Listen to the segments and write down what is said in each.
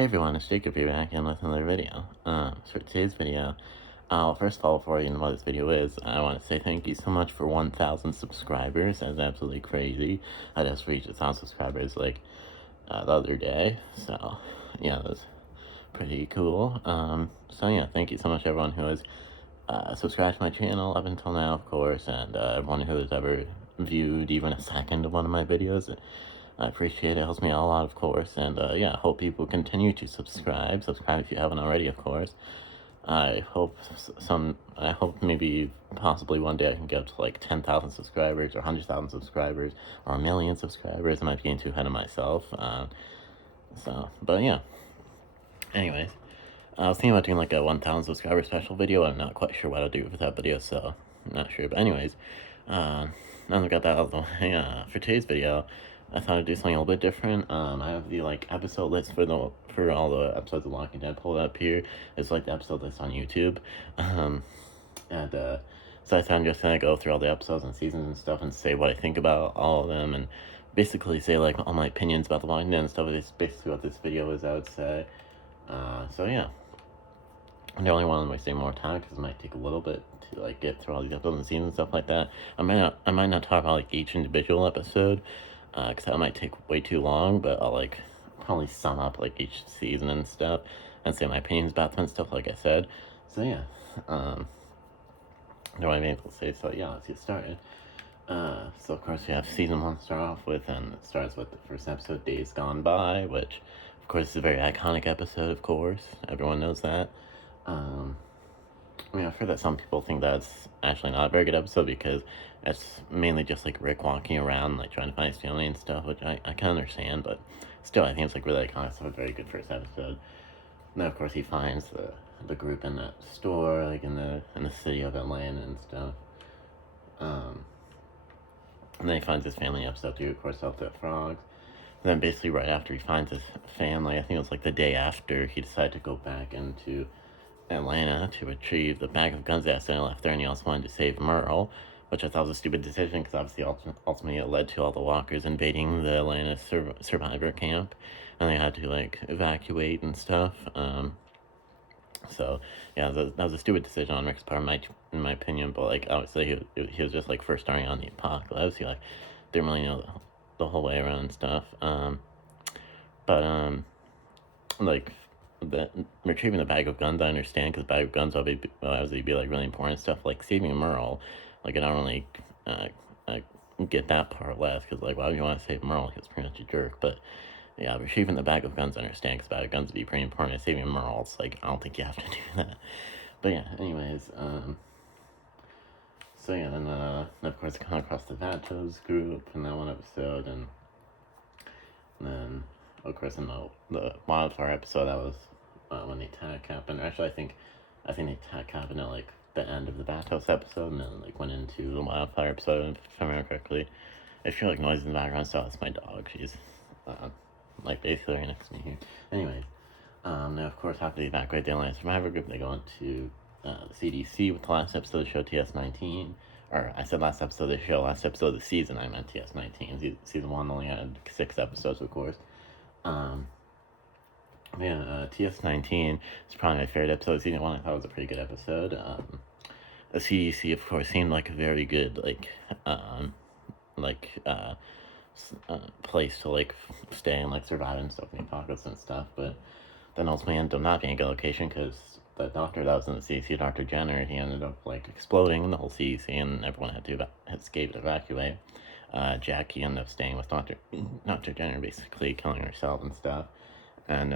Hey everyone, it's Jacob here back in with another video. For today's video, first of all, before I get into what this video is, I want to say thank you so much for 1,000 subscribers. That's absolutely crazy. I just reached 1,000 subscribers the other day, so yeah, that's pretty cool. So yeah, thank you so much everyone who has subscribed to my channel up until now, of course, and everyone who has ever viewed even a second of one of my videos. I appreciate it. It helps me out a lot, of course. And yeah, I hope people continue to subscribe. Subscribe if you haven't already, of course. I hope I hope maybe possibly one day I can get to like 10,000 subscribers or 100,000 subscribers or 1,000,000 subscribers. I might be getting too ahead of myself. But yeah. Anyways, I was thinking about doing like a 1,000 subscriber special video. I'm not quite sure what I'll do with that video, so I'm not sure. But anyways, now that I got that out of the way, for today's video, I thought I'd do something a little bit different. I have the episode list for all the episodes of Walking Dead pulled up here. It's like the episode list on YouTube. And so I thought I'm just gonna go through all the episodes and seasons and stuff and say what I think about all of them and basically say like all my opinions about the Walking Dead and stuff. It's basically what this video is, I would say. So yeah. I don't really want to waste any more time because it might take a little bit to like get through all these episodes and scenes and stuff like that. I might not talk about like each individual episode, because that might take way too long. But I'll like probably sum up like each season and stuff, and say my opinions about them and stuff. Like I said, so yeah. What am I able to say? So yeah, let's get started. So of course we have season 1 to start off with, and it starts with the first episode, Days Gone By, which of course is a very iconic episode. Of course, everyone knows that. I mean, I've heard that some people think that's actually not a very good episode because it's mainly just like Rick walking around, like trying to find his family and stuff, which I can understand, but still, I think it's like really iconic, so it's a very good first episode. And then, of course, he finds the group in that store, like in the city of Atlanta and stuff. And then he finds his family in episode 2, of course, Help That Frogs. And then basically right after he finds his family, I think it was like the day after, he decided to go back into Atlanta to retrieve the bag of guns that accidentally left there, and he also wanted to save Merle, which I thought was a stupid decision because obviously ultimately it led to all the walkers invading the Atlanta survivor camp, and they had to like evacuate and stuff. So yeah, that was a stupid decision on Rick's part, in my opinion. But like obviously he was just like first starting on the apocalypse. He like didn't really know the whole way around and stuff. Like the retrieving the bag of guns, I understand, because bag of guns obviously be like really important stuff. Like saving Merle, like I don't really get that part less, because like why would you want to save Merle? He's pretty much a jerk. But yeah, retrieving the bag of guns, I understand, because bag of guns would be pretty important. And saving Merle, it's like I don't think you have to do that. But yeah, anyways, so yeah, then of course come across the Vatos group in that one episode, and then of course in the wildfire episode, that was when the attack happened. Actually, I think the attack happened at like the end of the Bathhouse episode, and then like went into the wildfire episode, if I remember correctly. If you're like noise in the background, so that's my dog. She's like basically right next to me here. Anyways, now of course after they evacuate the Atlanta Survivor Group, they go into the CDC with the last episode of the show, TS19. Or I said last episode of the show, last episode of the season, I meant TS19. Season 1 only had 6 episodes, of course. TS19 is probably my favorite episode. Season 1 I thought was a pretty good episode. The CDC, of course, seemed like a very good place to like stay and like survive and stuff in the apocalypse and stuff. But then ultimately ended up not being a good location because the doctor that was in the CDC, Dr. Jenner, he ended up like exploding in the whole CDC, and everyone had to escape and evacuate. Jackie ended up staying with Dr. Jenner, basically killing herself and stuff. And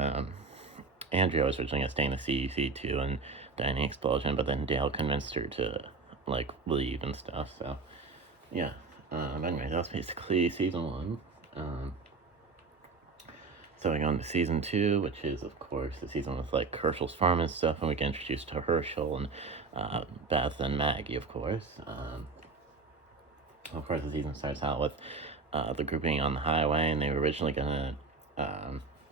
Andrea was originally going to stay in the CDC too, and then the explosion, but then Dale convinced her to like leave and stuff. So yeah. Anyway, that's basically season 1. So we go into season 2, which is of course the season with like Herschel's farm and stuff, and we get introduced to Herschel and Beth and Maggie, of course. Of course, the season starts out with the group being on the highway, and they were originally gonna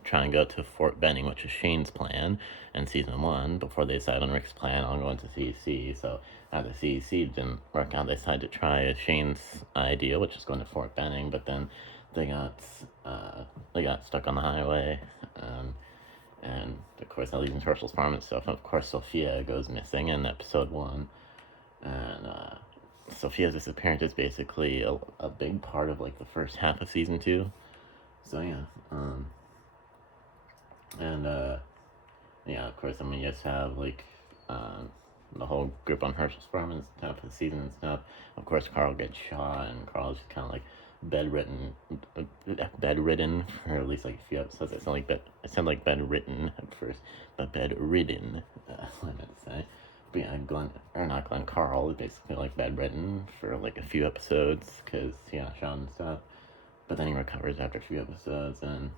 try and go to Fort Benning, which is Shane's plan in season 1, before they decided on Rick's plan on going to CDC. So after CDC didn't work out, they decided to try Shane's idea, which is going to Fort Benning, but then they got stuck on the highway, And of course, that leads into Herschel's farm and stuff. And of course, Sophia goes missing in episode 1. And Sophia's disappearance is basically a big part of like the first half of season 2. So yeah, yeah, of course, you just have like the whole group on Herschel's farm and stuff for the season and stuff. Of course, Carl gets shot, and Carl's just kind of like bedridden for at least like a few episodes. It sounded like bedridden at first, but bedridden. I meant to say. But yeah, Carl is basically like bedridden for like a few episodes because he got shot and stuff. But then he recovers after a few episodes, and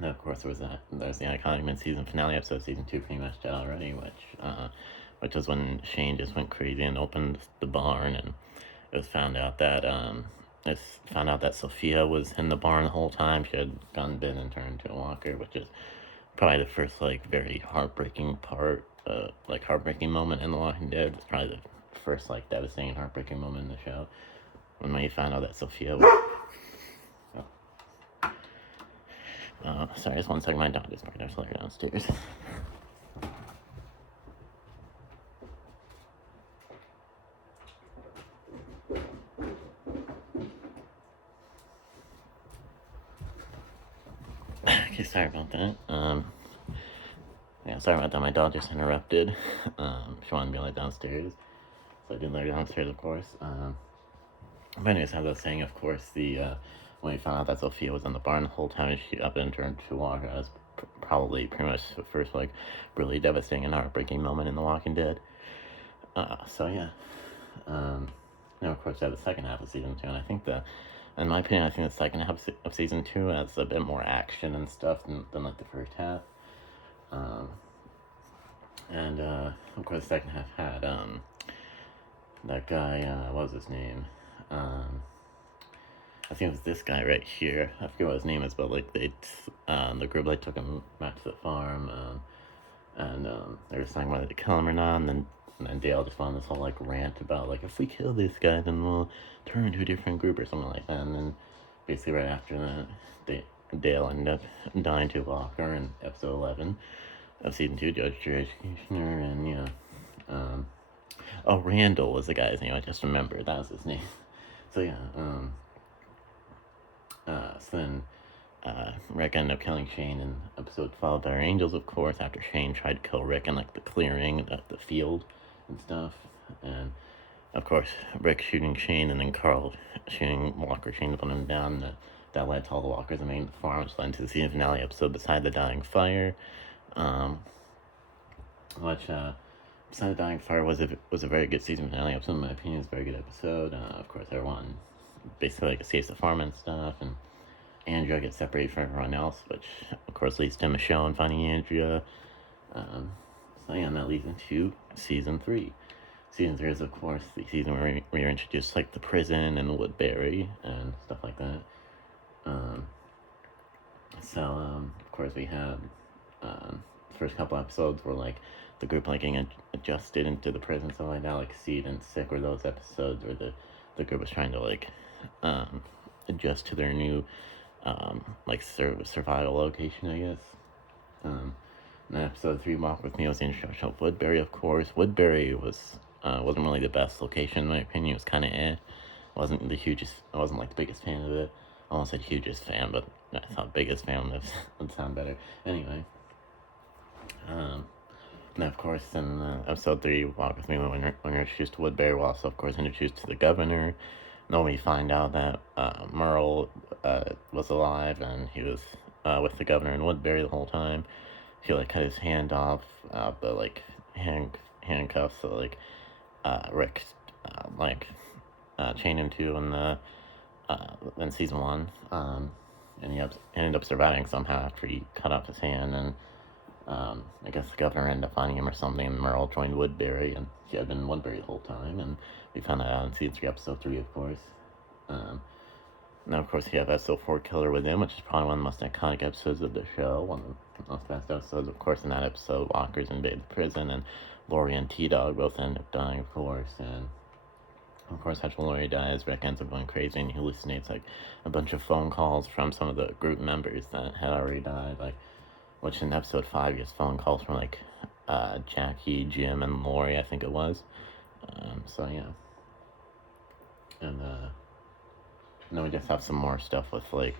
then of course there's the iconic mid-season finale episode, season 2 pretty much dead already, which was when Shane just went crazy and opened the barn, and it was found out that Sophia was in the barn the whole time. She had gotten bitten and turned into a walker, which is probably the first like very heartbreaking heartbreaking moment in The Walking Dead. It's probably the first like devastating heartbreaking moment in the show when you found out that Sophia was. Sorry, just 1 second. My dog just barked actually downstairs. Okay, sorry about that. Yeah, sorry about that. My dog just interrupted. She wanted to be let downstairs, so I did let her downstairs, of course. But anyways, as I was saying, of course, when we found out that Sophia was in the barn the whole time, she up and turned to walker. That was probably pretty much the first like really devastating and heartbreaking moment in The Walking Dead. So yeah. Now of course, we have the second half of season 2, and I think in my opinion, I think the second half of season 2 has a bit more action and stuff than like the first half. And of course, the second half had that guy. What was his name? I think it was this guy right here. I forget what his name is, but like the group like took him back to the farm, and they were deciding whether to kill him or not. And then Dale just went on this whole like rant about like, if we kill this guy, then we'll turn into a different group or something like that. And then basically right after that, Dale ended up dying to a walker in episode 11 of season 2, Judge Dredd Kushner, and yeah. Oh, Randall was the guy's name. I just remembered that was his name. So yeah. So then Rick ended up killing Shane in episode 12 by our angels, of course, after Shane tried to kill Rick in like the clearing, the field and stuff. And of course, Rick shooting Shane, and then Carl shooting Walker, Shane to put him down. That led to all the walkers invading the farm, which led to the season finale episode, Beside the Dying Fire. Beside the Dying Fire was a very good season finale episode, in my opinion. It's a very good episode. Of course, everyone basically like escapes the farm and stuff, and Andrea gets separated from everyone else, which of course leads to Michonne finding Andrea. So yeah, and that leads into season 3. Season 3 is, of course, the season where we're introduced like the prison and Woodbury and stuff like that. Of course, we had first couple episodes were like the group like getting adjusted into the prison, stuff like that. Like Seed and Sick were those episodes where the group was trying to like adjust to their new like survival location, I guess. And then episode 3, Walk With Me, was the introduction of Woodbury, of course. Woodbury wasn't really the best location, in my opinion. It was kind of I wasn't like the biggest fan of it. I almost said hugest fan, but I thought biggest fan would sound better. Anyway. And of course, in episode 3, Walk With Me, when we're introduced to Woodbury, we're also, of course, introduced to the governor. Then we find out that Merle was alive, and he was with the governor in Woodbury the whole time. He like cut his hand off, but like handcuffs, so like Rick chained him to in season 1, and he ended up surviving somehow after he cut off his hand. And I guess the governor ended up finding him or something, and Merle joined Woodbury, and he had been in Woodbury the whole time, and we found that out in season 3, episode 3, of course. Now, of course, you have episode 4, Killer Within, which is probably one of the most iconic episodes of the show, one of the most best episodes. Of course, in that episode, walkers invade the prison, and Lori and T-Dog both end up dying, of course, and of course, after Lori dies, Rick ends up going crazy, and he hallucinates, like, a bunch of phone calls from some of the group members that had already died, like which in episode 5 gets phone calls from like Jackie, Jim, and Lori, I think it was. So yeah, and then we just have some more stuff with like,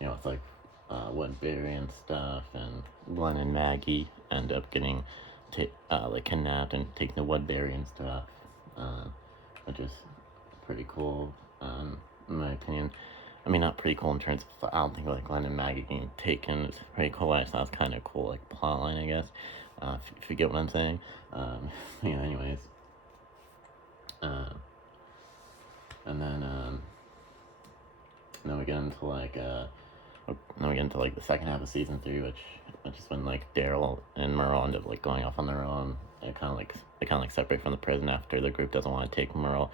with like Woodbury and stuff, and Glenn and Maggie end up getting like kidnapped and taken to Woodbury and stuff, which is pretty cool, in my opinion. I mean, not pretty cool in terms of, I don't think like Glenn and Maggie getting taken is pretty cool. I just thought it was kind of cool, like plotline, I guess, if you get what I'm saying. Anyways, and then we get into like the second half of season 3, which is when like Daryl and Merle end up like going off on their own. They kind of like separate from the prison after the group doesn't want to take Merle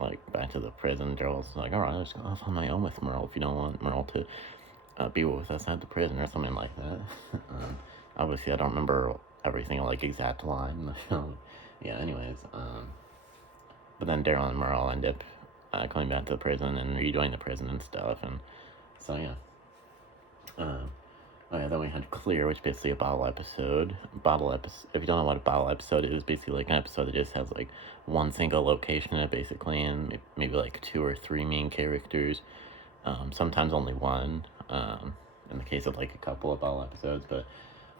like back to the prison. Daryl's like, all right, I'll just go off on my own with Merle if you don't want Merle to be with us at the prison or something like that. Obviously, I don't remember everything like exact line in the show. Yeah, anyways, but then Daryl and Merle end up coming back to the prison and rejoining the prison and stuff, and so yeah. Then we had Clear, which is basically a bottle episode. If you don't know what a bottle episode is, basically like an episode that just has like one single location in it, basically, and maybe like 2 or 3 main characters. Sometimes only one. In the case of like a couple of bottle episodes, but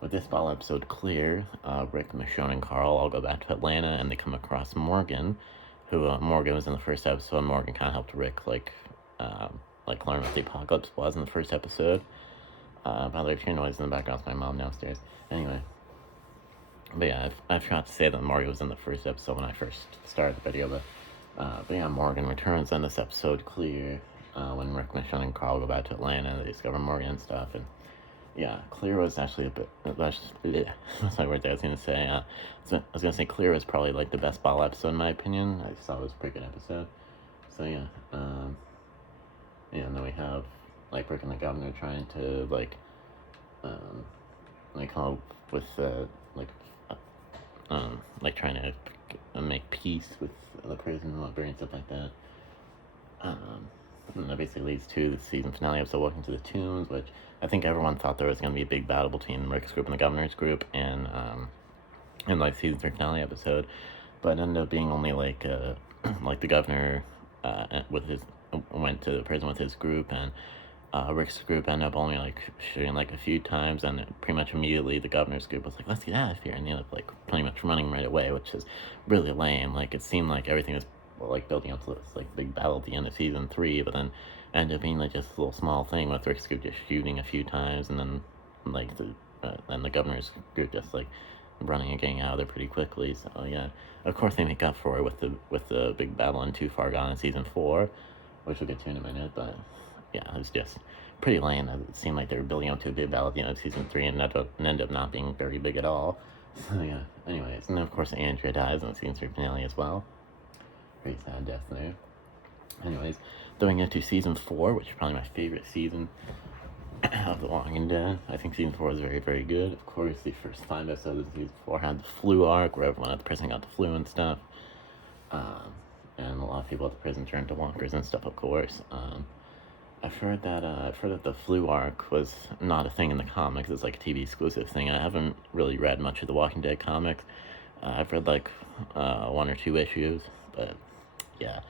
with this bottle episode, Clear, Rick, Michonne, and Carl all go back to Atlanta, and they come across Morgan, who Morgan was in the first episode. Morgan kind of helped Rick like learn what the apocalypse was in the first episode. By the way, if you hear noise in the background, it's my mom downstairs. Anyway, but yeah, I forgot to say that Morgan was in the first episode when I first started the video, but yeah, Morgan returns in this episode, Clear, when Rick, Michonne, and Carl go back to Atlanta. They discover Morgan and stuff, and yeah, Clear was actually a bit, that's my word there. I was gonna say Clear was probably like the best bottle episode in my opinion. I just thought it was a pretty good episode. So yeah, and then we have like Rick and the governor trying to like come up with trying to make peace with the prison and Woodbury and stuff like that. And that basically leads to the season finale episode, Welcome to the Tombs, which I think everyone thought there was going to be a big battle between Rick's group and the governor's group in like season 3 finale episode, but it ended up being only like like the governor went to the prison with his group, and Rick's group ended up only like shooting like a few times, and pretty much immediately the governor's group was like, let's get out of here, and they ended up like pretty much running right away, which is really lame. Like it seemed like everything was like building up to this like big battle at the end of season 3, but then ended up being like just a little small thing with Rick's group just shooting a few times, and then like then the governor's group just like running and getting out of there pretty quickly. So yeah, of course they make up for it with the big battle in Too Far Gone in season 4, which we'll get to in a minute. But yeah, it was just pretty lame. It seemed like they were building up to a big battle at the end of season 3 and ended up not being very big at all. So yeah, anyways, and then of course Andrea dies in the season 3 finale as well. Pretty sad death there. Anyways, going into season 4, which is probably my favorite season of The Walking Dead. I think season 4 was very, very good. Of course, the first 5 episodes of season 4 had the flu arc, where everyone at the prison got the flu and stuff. And a lot of people at the prison turned to walkers and stuff, of course. I've heard that the flu arc was not a thing in the comics. It's like a TV exclusive thing. I haven't really read much of the Walking Dead comics. I've read like 1 or 2 issues, but yeah.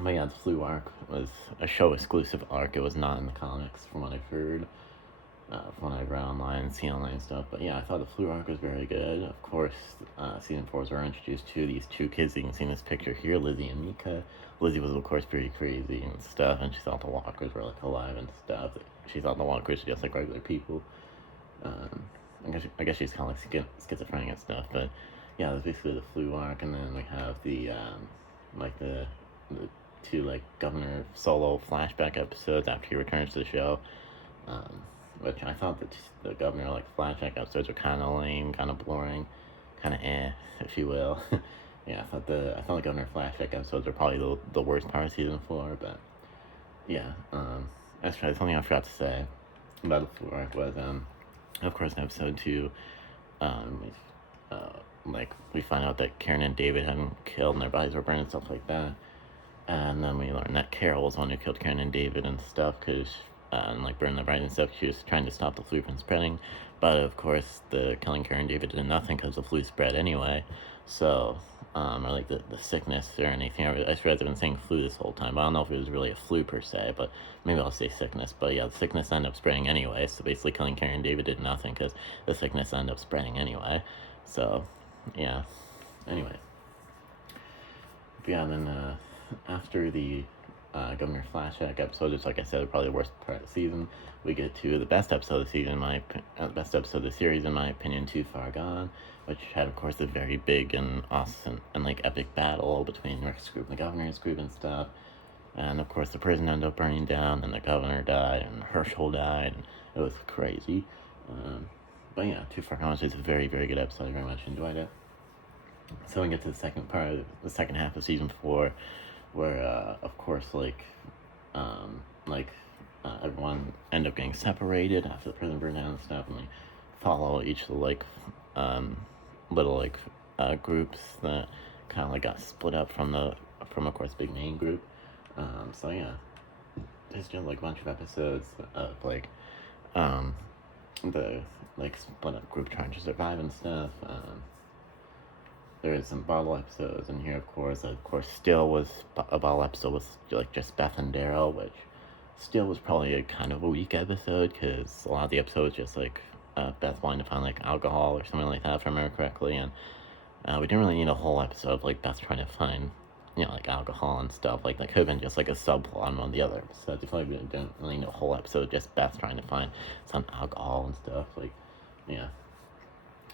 But yeah, the flu arc was a show exclusive arc. It was not in the comics, from what I've heard, from what I've read online and seen online and stuff. But yeah, I thought the flu arc was very good. Of course, season 4 we're introduced to these 2 kids. You can see in this picture here, Lizzie and Mika. Lizzie was, of course, pretty crazy and stuff, and she thought the walkers were like alive and stuff. She thought the walkers were just like regular people. I guess she's kind of like schizophrenic and stuff, but yeah, that's basically the flu arc. And then we have the the 2 like governor solo flashback episodes after he returns to the show, which I thought that the governor like flashback episodes were kind of lame, kind of boring, kind of if you will. Yeah, I thought the governor flashback episodes are probably the worst part of season 4, but yeah, that's right. Something I forgot to say about the flu arc was of course in episode 2, we find out that Karen and David had been killed and their bodies were burned and stuff like that. And then we learn that Carol was the one who killed Karen and David and stuff, because and like burn the bride and stuff. She was trying to stop the flu from spreading, but of course the killing Karen David did nothing because the flu spread anyway. So, or like the sickness or anything. I realized I've been saying flu this whole time, but I don't know if it was really a flu per se, but maybe I'll say sickness. But yeah, the sickness ended up spreading anyway, so basically killing Karen David did nothing because the sickness ended up spreading anyway. So, yeah. Anyways. Yeah, then after the Governor Flashback episode, which, like I said, is probably the worst part of the season, we get to the best episode of the season, best episode of the series, in my opinion, Too Far Gone, which had, of course, a very big and awesome and like epic battle between Rick's group and the Governor's group and stuff. And of course, the prison ended up burning down, and the Governor died, and Herschel died, and it was crazy. But yeah, Too Far Gone was just a very, very good episode. I very much enjoyed it. So we get to the second part, the second half of season 4, where of course everyone end up getting separated after the prison burned down and stuff, and follow each of the little groups that kind of got split up from of course big main group. So yeah, there's just a bunch of episodes of the split up group trying to survive and stuff. There is some bottle episodes in here, of course. Still was a bottle episode with just Beth and Daryl, which still was probably a kind of a weak episode because a lot of the episodes just Beth wanting to find alcohol or something like that, if I remember correctly, and we didn't really need a whole episode of Beth trying to find alcohol and stuff. That could have been just a subplot on one of the other episodes. We didn't really need a whole episode just Beth trying to find some alcohol and stuff. Yeah.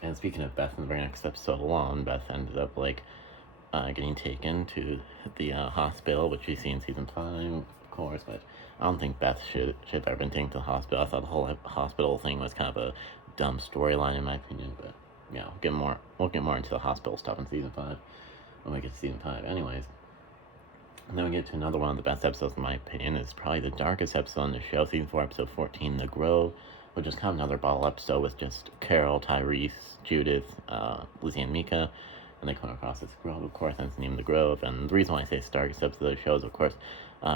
And speaking of Beth, in the very next episode alone, Beth ended up getting taken to the hospital, which we see in season 5, of course. But I don't think Beth should have ever been taken to the hospital. I thought the whole hospital thing was kind of a dumb storyline, in my opinion. But yeah, we'll get more into the hospital stuff in season 5 when we get to season 5. Anyways, and then we get to another one of the best episodes, in my opinion. It's probably the darkest episode on the show, season 4, episode 14, The Grove, which is kind of another bottle episode with just Carol, Tyrese, Judith, Lizzie, and Mika, and they come across this grove, of course, and it's named The Grove. And the reason why I say it's the darkest episode of the show is, of course,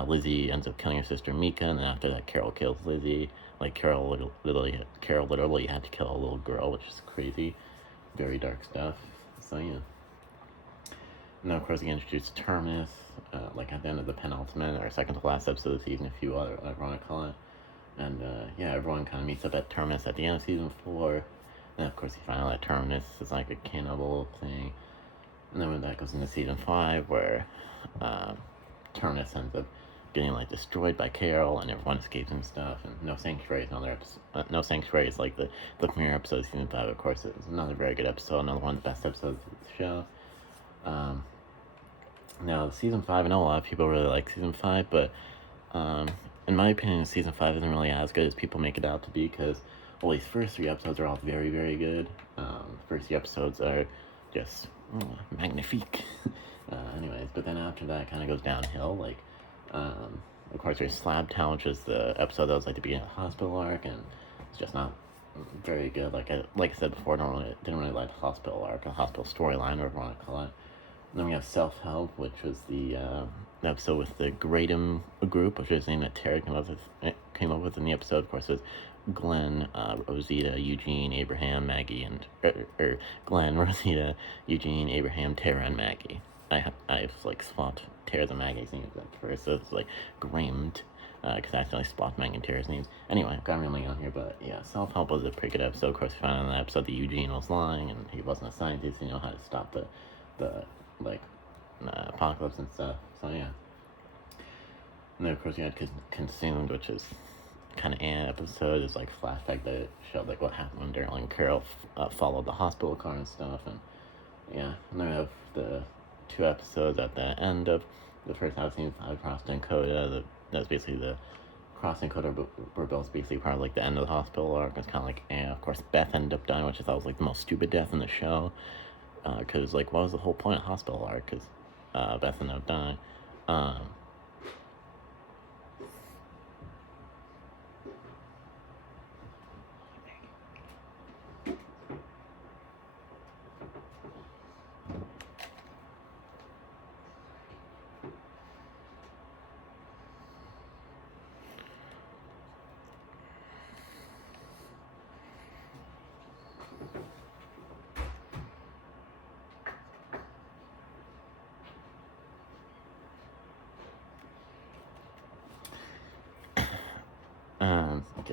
Lizzie ends up killing her sister Mika, and then after that, Carol kills Lizzie. Carol literally had to kill a little girl, which is crazy, very dark stuff. So yeah. And then, of course, we introduced Terminus, at the end of the penultimate, or second to last episode of the season, if you want to call it. And, yeah, everyone kind of meets up at Terminus at the end of season 4. And, of course, you find out that Terminus is a cannibal thing. And then when that goes into season 5, where Terminus ends up getting, destroyed by Carol, and everyone escapes and stuff. And No Sanctuary is another episode. No Sanctuary is, the premiere episode of season 5, of course. It was another very good episode, another one of the best episodes of the show. Now, season 5, I know a lot of people really like season 5, but in my opinion, season 5 isn't really as good as people make it out to be, because these first 3 episodes are all very, very good. First 3 episodes are just magnifique. Anyways, but then after that, it kind of goes downhill. Of course, there's Slab Town, which is the episode that was the beginning of the hospital arc, and it's just not very good. Like I said before, didn't really like the hospital arc, the hospital storyline, or whatever you want to call it. And then we have Self-Help, which was the episode with the Greatham group, which is the name that Tara came up with in the episode. Of course, it was Glenn, Rosita, Eugene, Abraham, Maggie, and Glenn, Rosita, Eugene, Abraham, Tara, and Maggie. I've swapped Tara's and Maggie's names at first, so it's Gramed, because I accidentally swapped Maggie and Tara's names. Anyway, I've got everything on here, but yeah, Self-Help was a pretty good episode. Of course, we found out in that episode that Eugene was lying, and he wasn't a scientist, how to stop the apocalypse and stuff. So yeah. And then of course you had Consumed, which is kind of an episode. It's flashback that showed what happened when Daryl and Carol followed the hospital car and stuff. And yeah, and then we have the 2 episodes at the end of the first half of season 5, Cross Dakota. That's basically the Cross Dakota were both basically part of the end of the hospital arc. It's kind of of course Beth ended up dying, which I thought was the most stupid death in the show. Because what was the whole point of hospital arc? Because Beth ended up dying.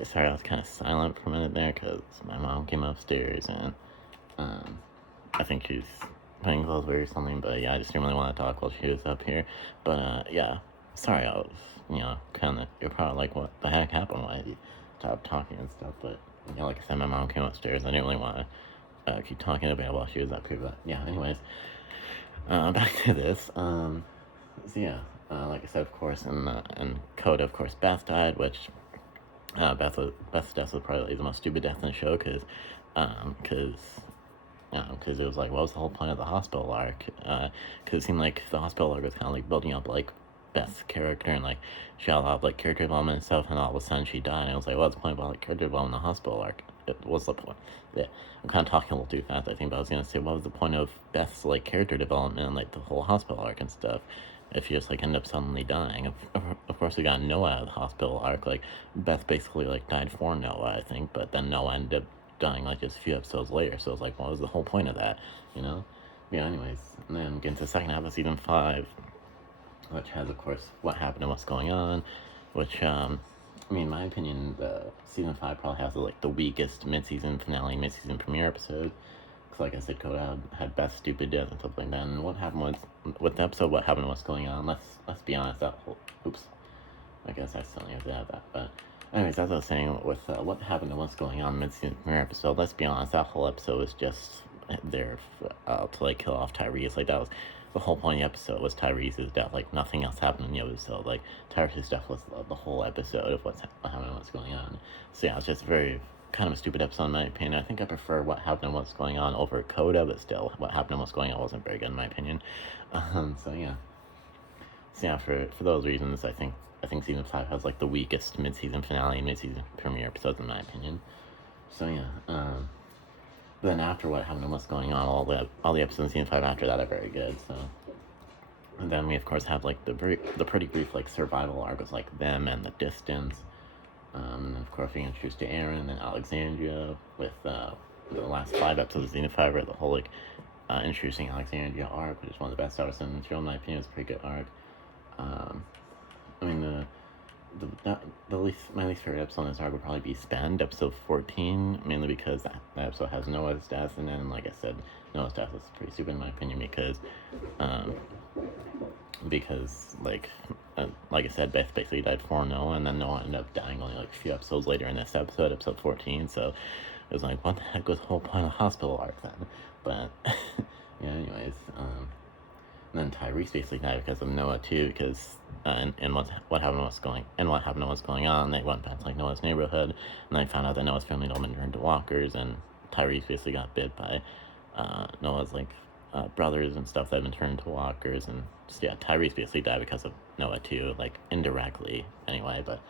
sorry, I was kind of silent for a minute there because my mom came upstairs and um, I think she's playing clothes or something. But yeah, I just didn't really want to talk while she was up here. But yeah, sorry, I was, kind of, you're probably like, what the heck happened? Why did you stop talking and stuff? But like I said, my mom came upstairs. I didn't really want to keep talking about it while she was up here. But yeah, anyways, back to this. So yeah, like I said, of course, in Coda, of course, Beth died, which Beth's death was probably the most stupid death in the show, because it was like, what was the whole point of the hospital arc? Because it seemed like the hospital arc was kind of like building up like Beth's character, and like she had a lot of like character development and stuff, and all of a sudden she died, and it was like, what's the point about like character development in the hospital arc? What's the point? Yeah, I'm kind of talking a little too fast, I think, but I was gonna say, what was the point of Beth's like character development and like the whole hospital arc and stuff? If you just like end up suddenly dying, of course we got Noah out of the hospital arc. Like Beth basically like died for Noah, I think, but then Noah ended up dying like just a few episodes later. So it's like, what was the whole point of that? Yeah. Anyways, and then get into the second half of season 5, which has, of course, what happened and what's going on. Which, in my opinion, the season 5 probably has like the weakest mid-season finale, mid-season premiere episode. Because, like I said, Coda had Beth's stupid death and stuff like that. And what happened was, with the episode, what happened and what's going on. Let's be honest. Oops. I guess I still need to have that, but. Anyways, as I was saying, with what happened and what's going on mid-season premiere episode, let's be honest, that whole episode was just there to like kill off Tyrese. Like that was the whole point of the episode, was Tyrese's death. Like nothing else happened in the episode. Like Tyrese's death was the whole episode of what happened and what's going on. So yeah, it's just very kind of a stupid episode in my opinion. I think I prefer what happened and what's going on over Coda, but still, what happened and what's going on wasn't very good in my opinion. So yeah, for those reasons, I think season 5 has like the weakest mid-season finale and mid-season premiere episodes in my opinion. So yeah, then after what happened and what's going on, all the episodes in season 5 after that are very good. So, and then we of course have like the pretty brief like survival arc of like them and the distance. And then of course we introduced to Aaron and Alexandria with the last 5 episodes of season 5, where the whole like introducing Alexandria arc, which is one of the best arcs in the show in my opinion. It's a pretty good arc. My least favorite episode in this arc would probably be Spend, episode 14, mainly because that episode has Noah's death, and then, like I said, Noah's death is pretty stupid in my opinion, because like I said, Beth basically died for Noah, and then Noah ended up dying only like a few episodes later in this episode 14, so it was like, what the heck was the whole point of the hospital arc then? But, yeah, anyways, and then Tyrese basically died because of Noah too, because and what happened was going on. They went back to like Noah's neighborhood, and they found out that Noah's family had all been turned to walkers, and Tyrese basically got bit by Noah's like brothers and stuff that had been turned to walkers, and just, yeah, Tyrese basically died because of Noah too, like indirectly anyway. But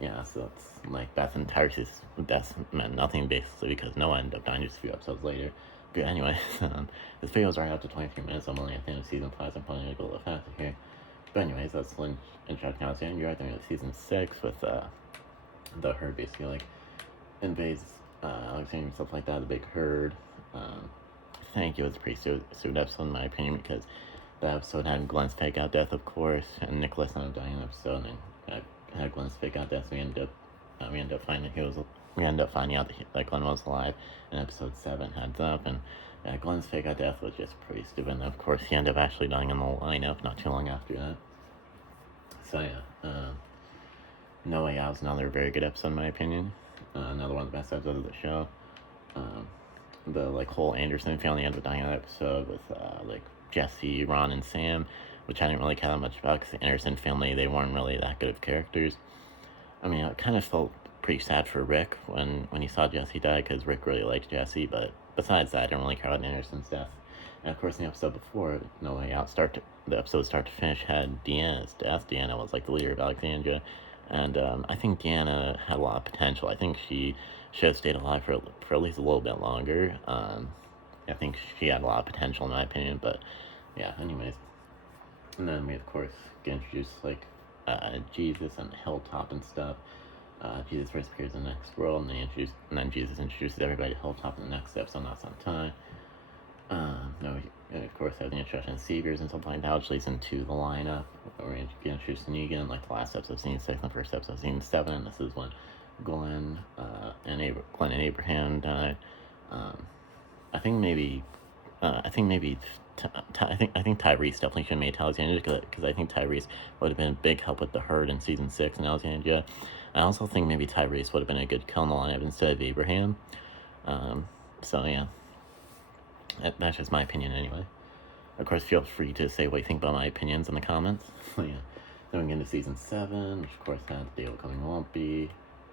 yeah, so it's like Beth and Tyrese's death meant nothing basically because Noah ended up dying just a few episodes later. But anyways, this video is already up to 23 minutes. I'm only at the end of season 5, so I'm probably going to go a little faster here. But anyways, that's Lynch and Chuck Alexandria. I think it's season 6 with the herd basically like invades Alexandria and stuff like that, the big herd. I think it was a pretty stupid episode in my opinion, because the episode had Glenn's fake out death, of course, and Nicholas ended up dying in the episode, and had Glenn's fake out death, so we ended up finding out that Glenn was alive in episode 7, Heads Up, and Glenn's fake out death was just pretty stupid, and of course he ended up actually dying in the lineup not too long after that. So yeah, No Way Out is another very good episode in my opinion, another one of the best episodes of the show. The like whole Anderson family ended up dying in that episode with like Jesse, Ron, and Sam, which I didn't really care that much about, because the Anderson family, they weren't really that good of characters. I mean, I kind of felt pretty sad for Rick when he saw Jesse die, because Rick really liked Jesse, but besides that, I didn't really care about Anderson's death. And of course, in the episode before, No Way Out, the episode start to finish had Deanna's death. Deanna was like the leader of Alexandria, and I think Deanna had a lot of potential. I think she should have stayed alive for at least a little bit longer. I think she had a lot of potential in my opinion, but yeah, anyways. And then we of course get introduced like Jesus and Hilltop and stuff. Jesus first appears in the next world, and then Jesus introduces everybody to Hilltop in the next episode, Not Some Time. And of course, has the introduction of Saviors and something like that, which leads into the lineup. We're introduced to Negan, like the last episode of Scene 6 and the first episode of Scene 7, and this is when Glenn and Abraham died. Um, I think maybe I think maybe I think Tyrese definitely should have made Alexandria because I think Tyrese would have been a big help with the herd in season 6 in Alexandria. I also think maybe Tyrese would have been a good kill in the lineup instead of Abraham. So yeah, that's just my opinion anyway. Of course, feel free to say what you think about my opinions in the comments. So yeah, then we get into season 7, which of course had The Day Will Come Won't Be.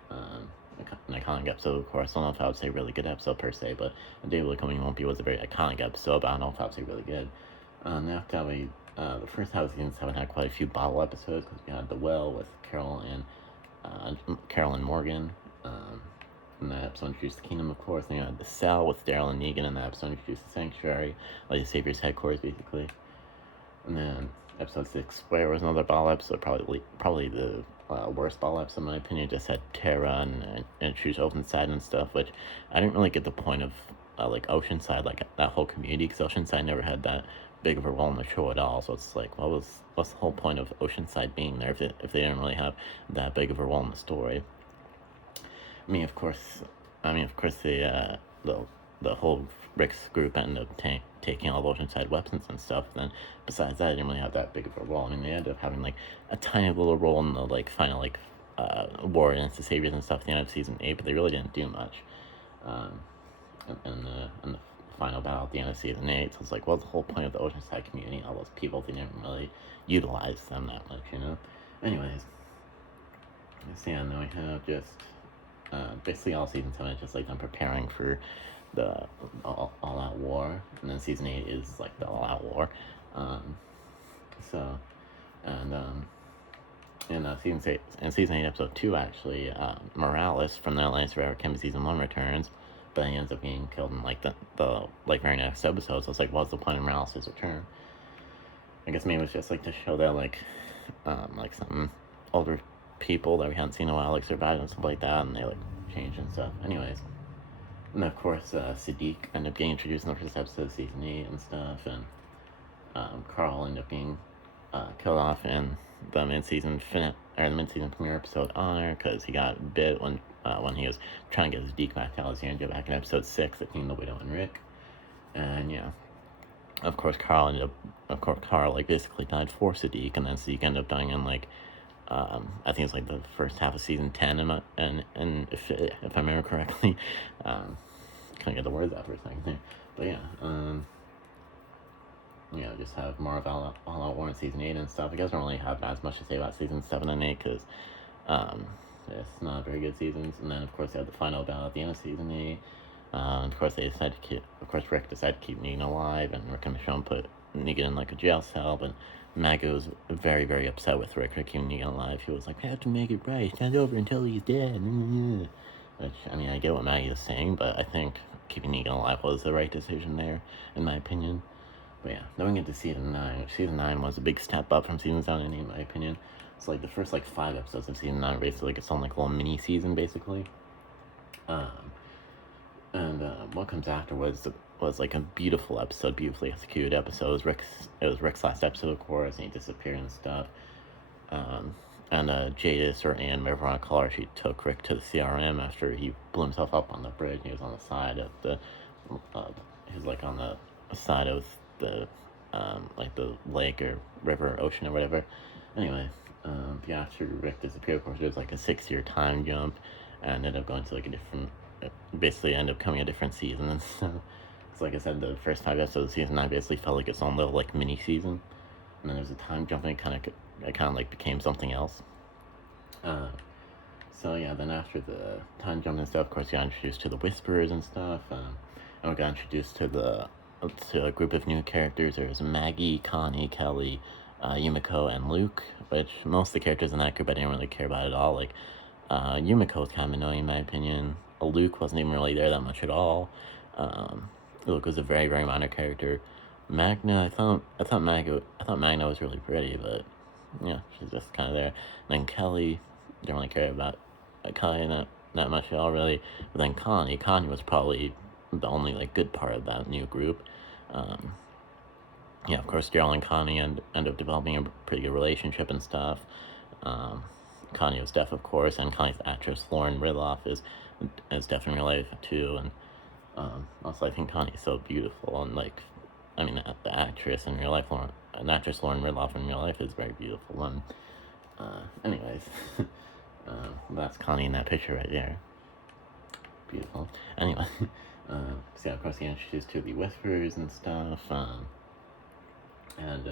An iconic episode, of course. I don't know if I would say really good episode per se, but The Day Will Come Won't Be was a very iconic episode, but I don't know if I would say really good. After that, the first half of season 7 had quite a few bottle episodes because we had The Well with Carol and Morgan. And that episode introduced the Kingdom, of course. And you had The Cell with Daryl and Negan, and that episode introduced the Sanctuary, like the Savior's headquarters, basically. And then episode 6, Square, was another ball episode, probably the worst ball episode in my opinion. Just had Terra and choose Oceanside and stuff, which I didn't really get the point of like Oceanside, like that whole community, because Oceanside never had that big of a role in the show at all. So it's like, what's the whole point of Oceanside being there if they didn't really have that big of a role in the story? I mean, of course, the whole Rick's group ended up taking all the Oceanside weapons and stuff. Then, besides that, I didn't really have that big of a role. I mean, they ended up having like a tiny little role in the like final war against the Saviors and stuff at the end of season 8, but they really didn't do much. In the final battle at the end of season 8, so it's like, what's the whole point of the Oceanside community? All those people, they didn't really utilize them that much, you know. Anyways, so yeah, now we have just. Basically all season 7 is just like them preparing for the all-out war, and then season 8 is like the all-out war. In season 8 episode 2 actually, Morales from the Alliance Forever Kemba season 1 returns, but he ends up getting killed in like the like very next episode. So it's like, what's the point of Morales' return? I guess maybe it was just like to show that like some older people that we hadn't seen in a while like survived and stuff like that, and they like changed and stuff. Anyways, and of course Siddiq ended up getting introduced in the first episode of season 8 and stuff, and Carl ended up being killed off in the mid-season premiere episode Honor, because he got bit when he was trying to get his Deke back to Alexandria back in episode 6, the King, the Widow, and Rick. And yeah, of course Carl like basically died for Siddiq, and then Siddiq ended up dying in like I think it's like the first half of season 10, and if I remember correctly, couldn't get the words out for a second there, but yeah, just have more of All Out War in season 8 and stuff. I guess I don't really have as much to say about season 7 and 8 because it's not very good seasons. And then of course they had the final battle at the end of season 8. Of course Rick decided to keep Negan alive, and Rick and Michonne put Negan in like a jail cell, but Maggie was very, very upset with Rick for keeping Negan alive. He was like, I have to make it right, stand over until he's dead. Which, I mean, I get what Maggie is saying, but I think keeping Negan alive was the right decision there, in my opinion. But yeah, then we get to season 9, which season 9 was a big step up from season 7 and 8, in my opinion. It's like the first 5 episodes of season 9 basically its own little mini season, basically. What comes after was like a beautiful episode, beautifully executed episode. It was Rick's last episode, of course, and he disappeared and stuff. Jadis, or Anne, whatever I call her, she took Rick to the CRM after he blew himself up on the bridge. He was on the side of he was like on the side of the the lake or river or ocean or whatever. Anyway, after Rick disappeared, of course, there was like a 6-year time jump, and ended up going to like a different, basically ended up coming a different season and stuff. So like I said, the first 5 episodes of season 9 basically felt like its own little like mini season, and then there was a time jump, and it kind of like became something else. So yeah, then after the time jump and stuff, of course, you got introduced to the Whisperers and stuff, and we got introduced to a group of new characters. There's Maggie, Connie, Kelly, Yumiko, and Luke, which most of the characters in that group I didn't really care about at all. Like, Yumiko was kind of annoying in my opinion. Luke wasn't even really there that much at all. Luke was a very, very minor character. Magna, I thought Magna was really pretty, but yeah, she's just kind of there. And then Kelly, didn't really care about Kelly that much at all, really. But then Connie was probably the only like good part of that new group. Of course, Daryl and Connie end up developing a pretty good relationship and stuff. Kanye's death, of course, and Kanye's actress Lauren Ridloff is deaf in real life too, and also I think Kanye's so beautiful, and like, I mean, the actress in real life, an actress Lauren Ridloff in real life is very beautiful, and anyways, that's Kanye in that picture right there. Beautiful. Anyway, so yeah, of course he introduced to the Whispers and stuff, and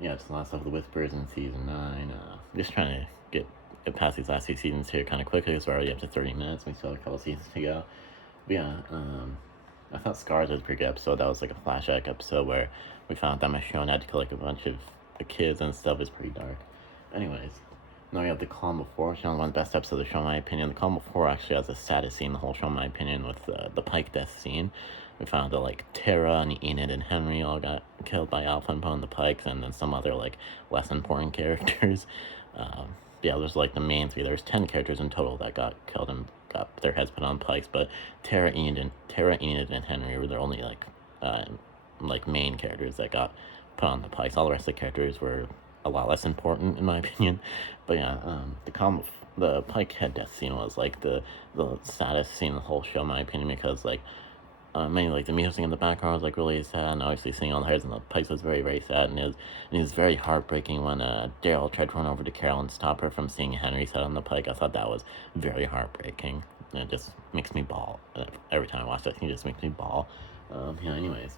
yeah, it's the last of the Whispers in season 9. Just trying to get past these last 2 seasons here kind of quickly, because we're already up to 30 minutes. We still have a couple seasons to go. But yeah, I thought Scars was a pretty good episode. That was like a flashback episode where we found out that Michonne had to kill like a bunch of the kids and stuff. Is pretty dark. Anyways, now we have The Calm Before, which is one of the best episodes of the show in my opinion. The Calm Before actually has the saddest scene in the whole show in my opinion, with the Pike death scene. We found that like Tara and Enid and Henry all got killed by Alpha and Poe and the Pikes, and then some other like less important characters. Yeah, there's like the main 3. There's 10 characters in total that got killed and got their heads put on pikes, but Tara, Enid, and Henry were the only like main characters that got put on the pikes. All the rest of the characters were a lot less important in my opinion. But yeah, the Pike head death scene was like the saddest scene in the whole show in my opinion, because like mainly like the music in the background was like really sad, and obviously seeing all the heads and the pikes was very, very sad, and it was very heartbreaking when Daryl tried to run over to Carol and stop her from seeing Henry's head on the pike. I thought that was very heartbreaking, and it just makes me bawl every time I watch that. It just makes me bawl. Yeah, anyways,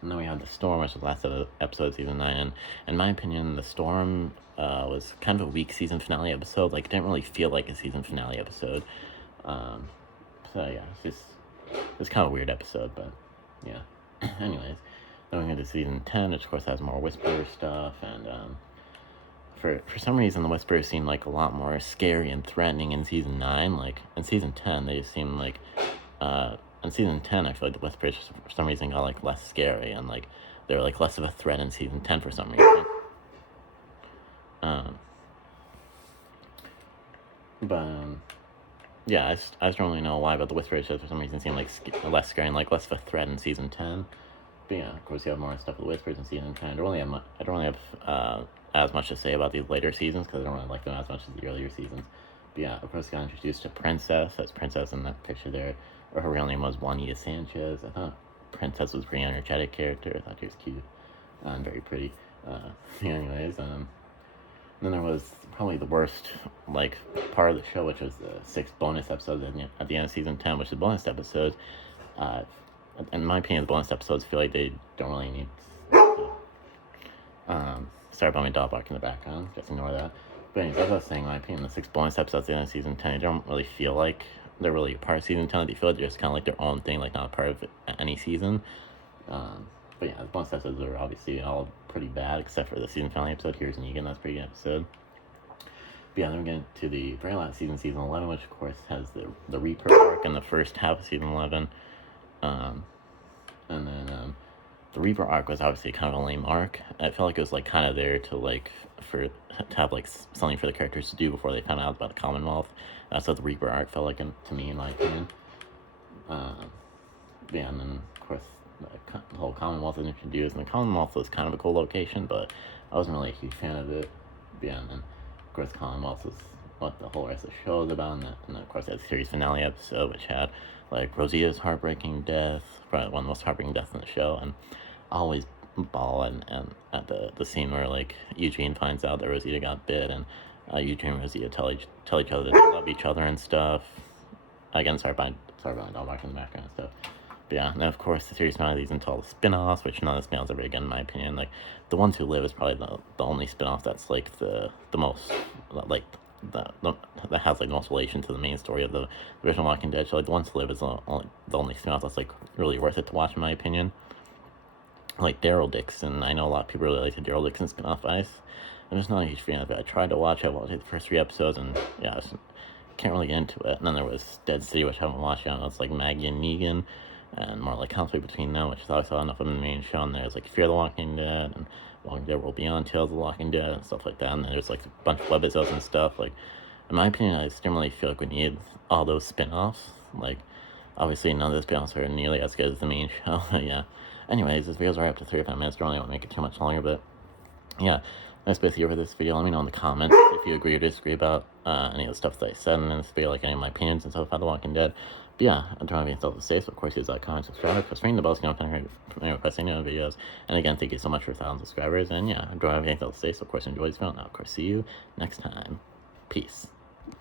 and then we had The Storm, which was the last episode of season 9, and in my opinion, The Storm was kind of a weak season finale episode. Like, it didn't really feel like a season finale episode. So yeah, it's kind of a weird episode, but yeah. Anyways, then we get to season 10, which of course has more Whisperer stuff, and for some reason the Whisperers seem like a lot more scary and threatening in season 9. Like in season 10, they just seem like in season 10, I feel like the Whisperers for some reason got like less scary, and like they were like less of a threat in season 10 for some reason. Yeah, I just don't really know why, but the Whisperers for some reason seem like less scary and like less of a threat in season 10. But yeah, of course you have more stuff with the Whispers in season 10. I don't really have as much to say about these later seasons, because I don't really like them as much as the earlier seasons. But yeah, of course, got introduced to Princess. That's Princess in that picture there. Or her real name was Juanita Sanchez. I thought Princess was a pretty energetic character. I thought she was cute and very pretty. Anyways, then there was probably the worst like part of the show, which was the 6 bonus episodes at the end of season 10, which is bonus episodes. In my opinion, the bonus episodes feel like they don't really need. Sorry about my dog barking in the background. Just ignore that. But anyways, as I was saying, in my opinion, the 6 bonus episodes at the end of season 10, they don't really feel like they're really a part of season 10. They feel like they're just kind of like their own thing, like not a part of any season. But yeah, the bonus episodes are obviously all pretty bad, except for the season finale episode, Here's Negan. That's a pretty good episode. But yeah, then we get to the very last season, season 11, which of course has the Reaper arc in the first half of season 11. And then the Reaper arc was obviously kind of a lame arc. I felt like it was like kind of there to have like something for the characters to do before they found out about the Commonwealth. That's what the Reaper arc felt like to me, in my opinion. Yeah, and then of course the whole Commonwealth was introduced, and the Commonwealth was kind of a cool location, but I wasn't really a huge fan of it. Yeah, and then of course Commonwealth was what the whole rest of the show is about, and then of course that series finale episode, which had like Rosita's heartbreaking death, probably one of the most heartbreaking deaths in the show, and I always bawl and at the scene where like Eugene finds out that Rosita got bit, and Eugene and Rosita tell each other that they love each other and stuff. Again, sorry about my dog barking in the background and stuff. But yeah, and then of course the series finale leads into all the spin-offs, which none of the spin-offs are very good in my opinion. Like The Ones Who Live is probably the only spin-off that's like the most like that has like the most relation to the main story of the original Walking Dead. So like The Ones Who Live is the only spin-off that's like really worth it to watch in my opinion. Like Daryl Dixon, I know a lot of people really like the Daryl Dixon spin-off. I'm just not a huge fan of it. I tried to watch it, the first 3 episodes, and yeah, can't really get into it. And then there was Dead City, which I haven't watched yet. It's like Maggie and Negan, and more like conflict between them, which is also enough of the main show. And there's like Fear the Walking Dead, and Walking Dead World Beyond, Tales of the Walking Dead, and stuff like that. And then there's like a bunch of webisodes and stuff. Like, in my opinion, I just didn't really feel like we needed all those spin-offs. Like, obviously none of the spin-offs are nearly as good as the main show. Yeah. Anyways, this video's already up to 35 minutes. Don't really want to make it too much longer, but yeah, that's basically it for this video. Let me know in the comments if you agree or disagree about any of the stuff that I said in this video, like any of my opinions and stuff about The Walking Dead. But yeah, I'm trying to be installed to stay, so of course use that comment, subscribe, press ring the bell so you don't request any other videos. And again, thank you so much for 1,000 subscribers. And yeah, I'm trying to be installed to stay, so of course enjoy this video. And I'll of course see you next time. Peace.